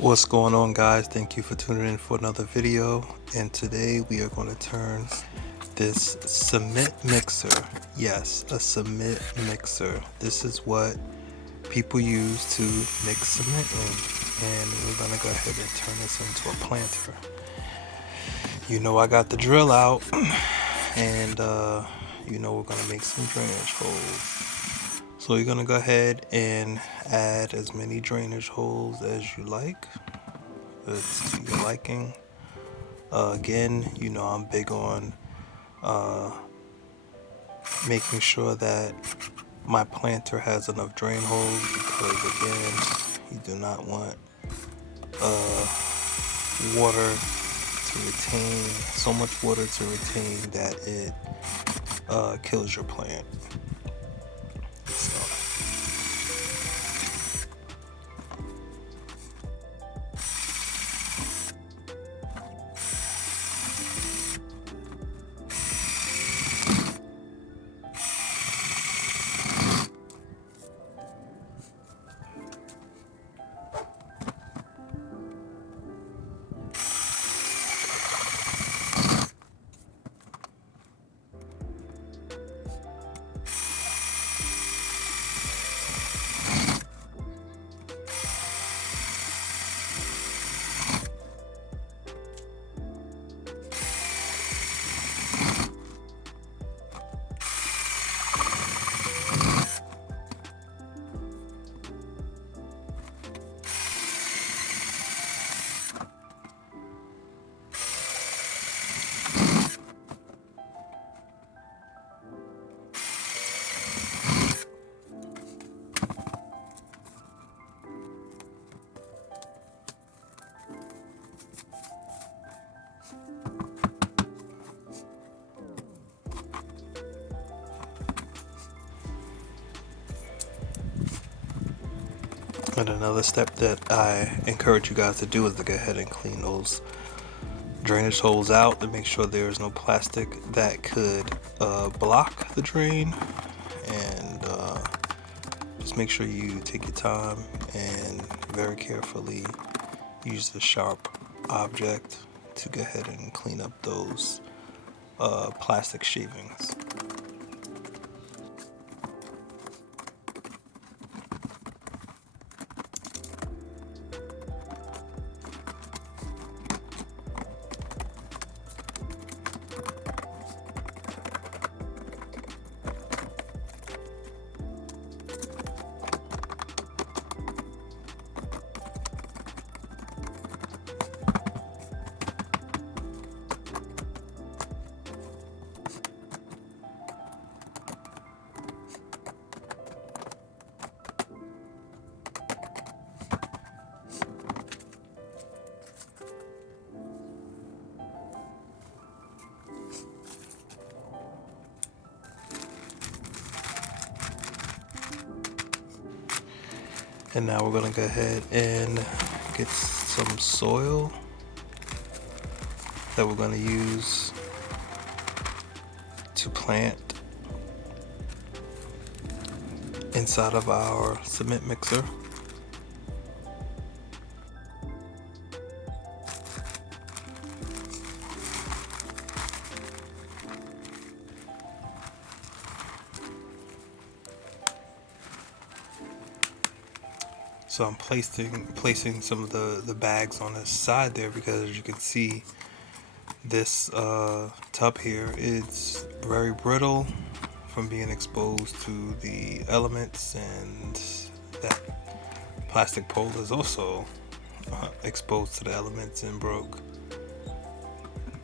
What's going on, guys? Thank you for tuning in for another video, and today we are going to turn this cement mixer, yes, a cement mixer. This is what people use to mix cement in, and we're going to go ahead and turn this into a planter. You know, I got the drill out and you know, we're going to make some drainage holes. So you're going to go ahead and add as many drainage holes as you like. It's to your liking. Again, you know, I'm big on making sure that my planter has enough drain holes, because again, you do not want water to retain, so much water to retain that it kills your plant. So and another step that I encourage you guys to do is to go ahead and clean those drainage holes out to make sure there's no plastic that could block the drain, and just make sure you take your time and very carefully use the sharp object to go ahead and clean up those plastic shavings. And now we're gonna go ahead and get some soil that we're gonna use to plant inside of our cement mixer. So I'm placing some of the bags on the side there, because as you can see, this tub here is very brittle from being exposed to the elements, and that plastic pole is also exposed to the elements and broke.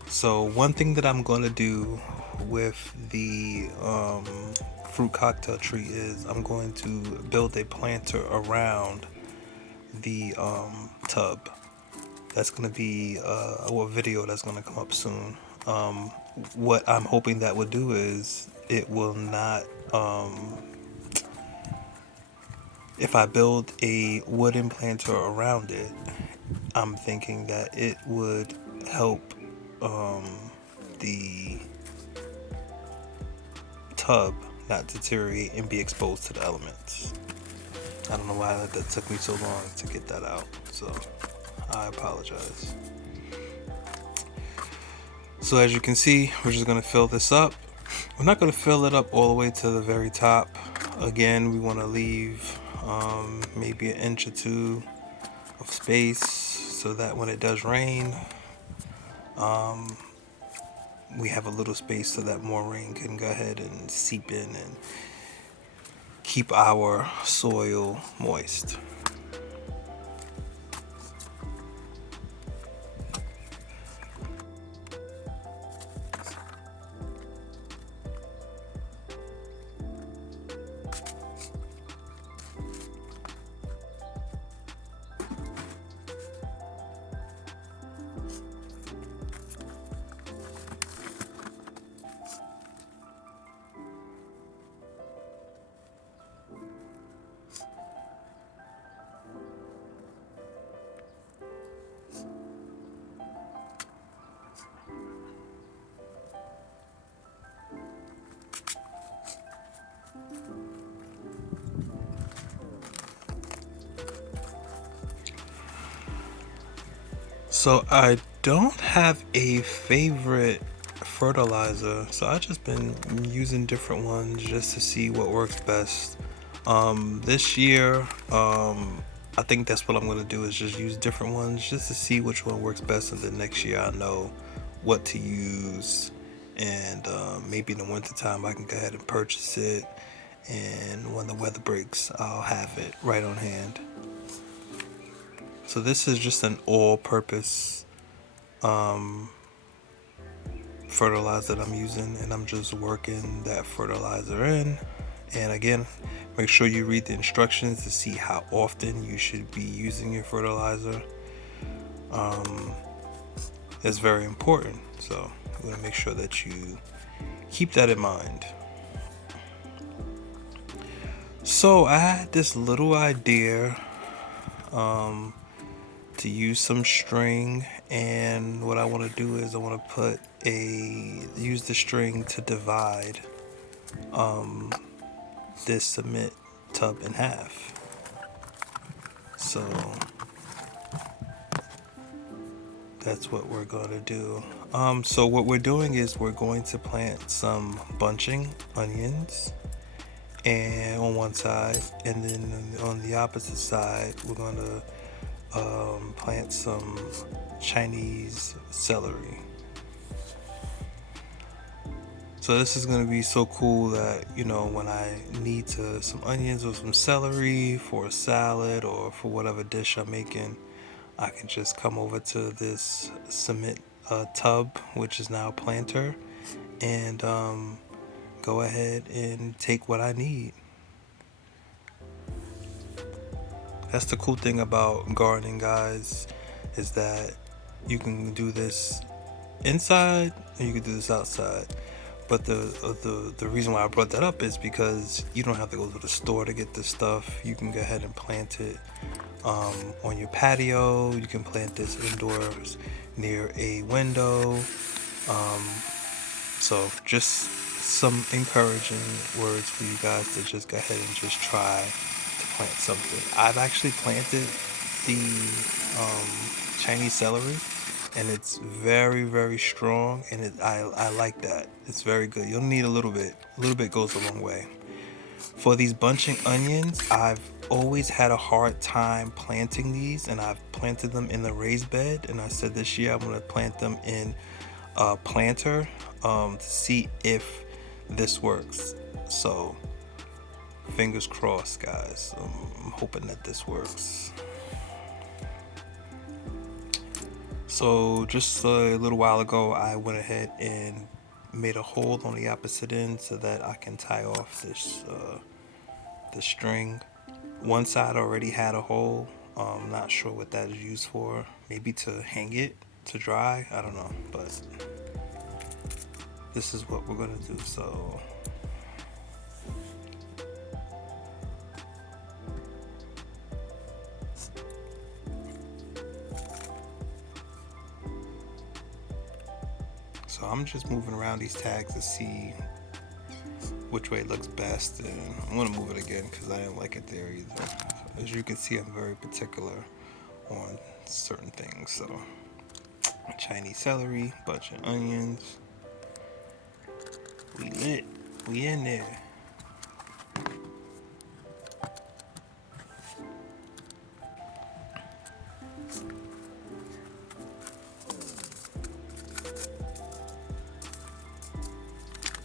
So one thing that I'm going to do with the fruit cocktail tree is I'm going to build a planter around the tub. That's going to be a video that's going to come up soon. What I'm hoping that would do is it will not, if I build a wooden planter around it, I'm thinking that it would help the tub not deteriorate and be exposed to the elements. I don't know why that took me so long to get that out. So I apologize. So as you can see, we're just going to fill this up. We're not going to fill it up all the way to the very top. Again, we want to leave maybe an inch or two of space so that when it does rain, we have a little space so that more rain can go ahead and seep in and keep our soil moist. So I don't have a favorite fertilizer, so I've just been using different ones just to see what works best. This year, I think that's what I'm gonna do, is just use different ones just to see which one works best, and then next year I know what to use, and maybe in the winter time I can go ahead and purchase it, and when the weather breaks I'll have it right on hand. So this is just an all-purpose fertilizer that I'm using, and I'm just working that fertilizer in. And again, make sure you read the instructions to see how often you should be using your fertilizer. That's very important, so you want to make sure that you keep that in mind. So I had this little idea to use some string, and what I want to do is I want to use the string to divide this cement tub in half. So that's what we're going to do. So what we're doing is we're going to plant some bunching onions and on one side, and then on the opposite side we're going to plant some Chinese celery. So this is going to be so cool that, you know, when I need some onions or some celery for a salad or for whatever dish I'm making, I can just come over to this cement tub, which is now a planter, and go ahead and take what I need. That's the cool thing about gardening, guys, is that you can do this inside and you can do this outside. But the reason why I brought that up is because you don't have to go to the store to get this stuff. You can go ahead and plant it on your patio. You can plant this indoors near a window. So just some encouraging words for you guys to just go ahead and just try to plant something. I've actually planted the Chinese celery, and it's very, very strong, and I like that. It's very good. You'll need a little bit. A little bit goes a long way. For these bunching onions, I've always had a hard time planting these, and I've planted them in the raised bed, and I said this year I'm going to plant them in a planter to see if this works. So fingers crossed, guys. I'm hoping that this works. So just a little while ago I went ahead and made a hole on the opposite end so that I can tie off this string. One side already had a hole. I'm not sure what that is used for. Maybe to hang it to dry, I don't know, but this is what we're gonna do. So I'm just moving around these tags to see which way it looks best, and I'm gonna move it again because I didn't like it there either. As you can see, I'm very particular on certain things. So Chinese celery, bunch of onions. We lit. We in there.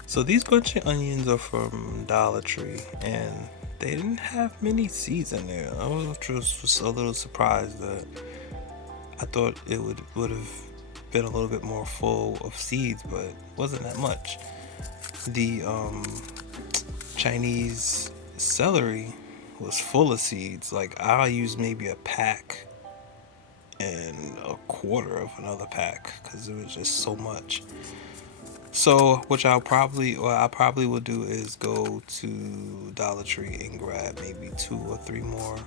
So these bunch of onions are from Dollar Tree, and they didn't have many seeds in there. I was just a little surprised that I thought it would have been a little bit more full of seeds, but it wasn't that much. The Chinese celery was full of seeds. Like I used maybe a pack and a quarter of another pack because it was just so much. So, which I probably will do is go to Dollar Tree and grab maybe 2 or 3 more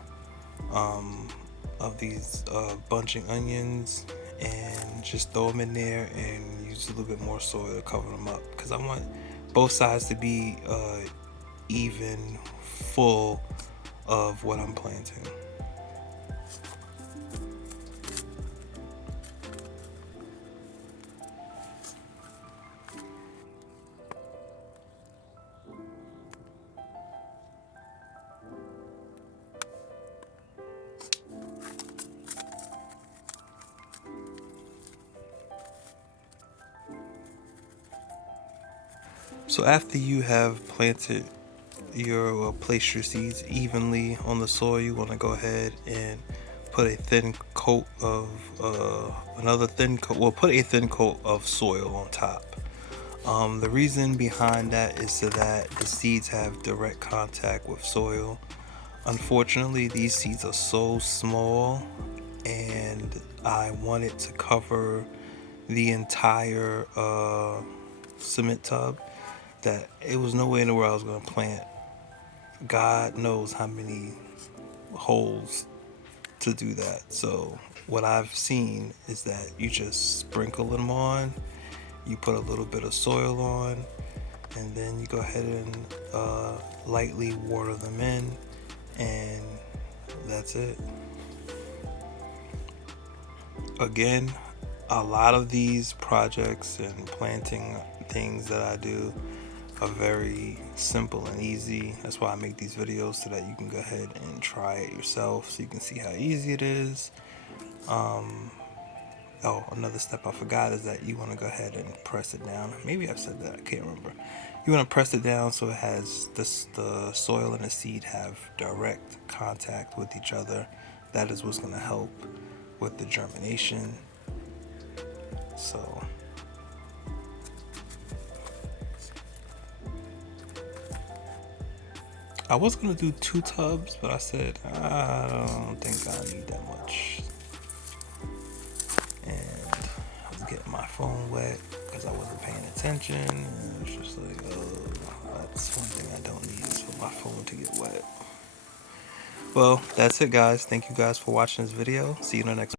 of these bunching onions and just throw them in there and use a little bit more soil to cover them up because I want both sides to be even full of what I'm planting. So after you have planted place your seeds evenly on the soil, you want to go ahead and put a thin coat of put a thin coat of soil on top. The reason behind that is so that the seeds have direct contact with soil. Unfortunately, these seeds are so small, and I wanted to cover the entire cement tub that it was no way in the world I was going to plant God knows how many holes to do that. So what I've seen is that you just sprinkle them on, you put a little bit of soil on, and then you go ahead and lightly water them in, and that's it. Again, a lot of these projects and planting things that I do are very simple and easy. That's why I make these videos, so that you can go ahead and try it yourself so you can see how easy it is. Oh, another step I forgot is that you want to go ahead and press it down. Maybe I've said that, I can't remember. You want to press it down so it has the soil and the seed have direct contact with each other. That is what's going to help with the germination. So I was going to do 2 tubs, but I said I don't think I need that much. And I was getting my phone wet because I wasn't paying attention. And it was just like, oh, that's one thing I don't need is for my phone to get wet. Well, that's it, guys. Thank you guys for watching this video. See you in the next one.